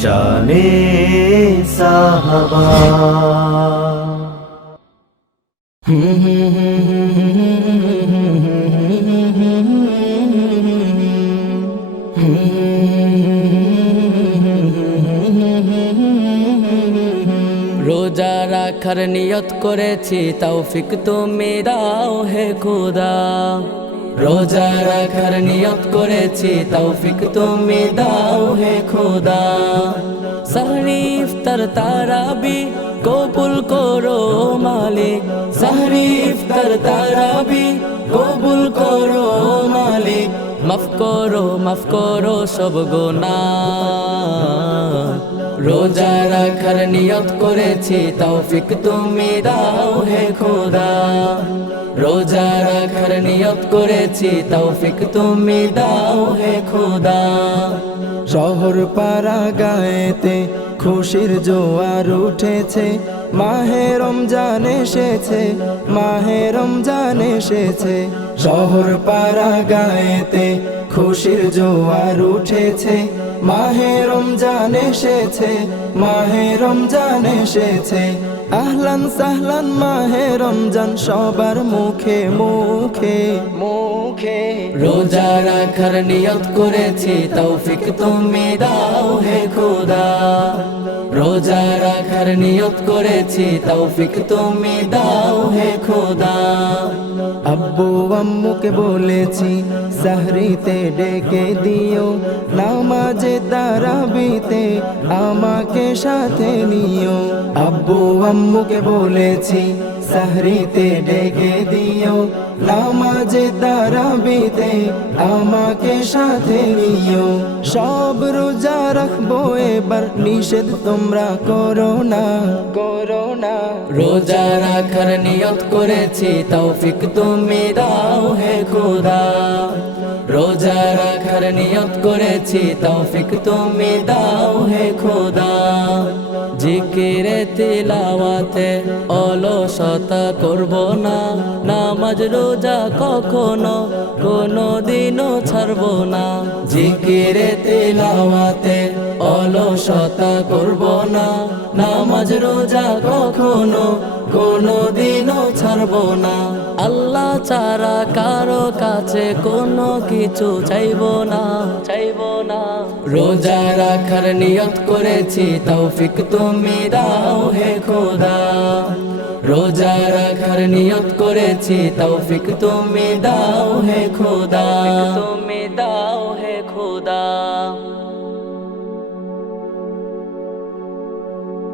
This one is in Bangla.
শানে সাহাবা। রোজা রাখার নিয়ত করেছি তৌফিক তুমি দাও হে খুদা। রোজা রাখার নিয়ত করেছি, তৌফিক তুমি দাও হে খুদা। সাহরি ইফতার তারাবি, কবুল করো মালিক। সাহরি তারাবি, কবুল করো মালিক। মাফ করো মাফ করো সব গোনা রোজা রাখার নিয়ত করেছি, তৌফিক তুমি দাও হে খোদা। রোজা রাখার নিয়ত করেছি তৌফিক তুমি দাও হে খোদা। শহর পাড়া গায়েতে খুশির জোয়ার উঠেছে মাহে রমজান এসেছে মাহে রমজান এসেছে। শহর পাড়া গায়েতে খুশির জোয়ার উঠেছে মাহে রমজান এসেছে মাহে রমজান এসেছে। আহলান সাহলান মাহে রমজান সবার মুখে মুখে। মুখে। রোজা রাখার নিয়ত করেছি তৌফিক তুমি দাও হে খোদা। রোজা রাখার নিয়ত করেছি, তৌফিক তুমি দাও হে খোদা। আব্বু আম্মুকে বলেছি, সাহরিতে ডেকে দিও, নামাজে তারাবিতে আমাকে সাথে নিও। আব্বু আম্মুকে বলেছি সাহরিতে ডেকে দিও নামাজে তারাবিতে আমাকে সাথে নিও সব রোজা রাখব এবার নিষেধ তোমরা করো না করো না রোজা রাখার নিয়ত করেছি তৌফিক তুমি দাও হে খোদা রোজা রাখার নিয়ত করেছি তৌফিক তুমি দাও হে খোদা জিকিরে তিলাওয়াতে অলসতা করব না। নামাজ রোজা কখনো কোনো দিনও ছাড়ব না। জিকিরে তিলাওয়াতে অলসতা করব না, নামাজ রোজা কখনো কোনো দিনও ছাড়ব না। আল্লাহ চারা কারও কাছে কোনো কিছু চাইব না চাইব না। রোজা রাখার নিয়ত করেছি, তৌফিক তুমি দাও হে খোদা। রোজা রাখার নিয়ত করেছি, তৌফিক তুমি দাও হে খোদা। তুমি দাও হে